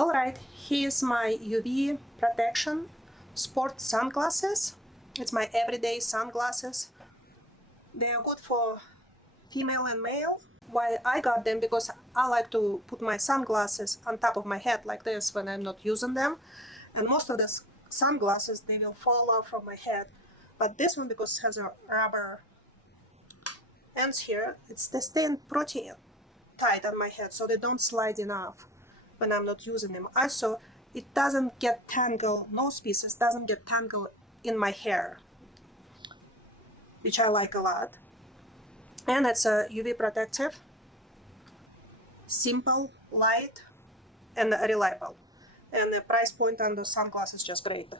Alright, here's my UV protection sport sunglasses. It's my everyday sunglasses. They are good for female and male. Why I got them? Because I like to put my sunglasses on top of my head like this when I'm not using them. And most of the sunglasses, they will fall off from my head. But this one, because it has a rubber ends here, they stay pretty tight on my head, so they don't slide enough when I'm not using them. Also, it doesn't get tangled, nose pieces doesn't get tangled in my hair, which I like a lot. And it's a UV protective, simple, light, and reliable. And the price point on the sunglasses is just great.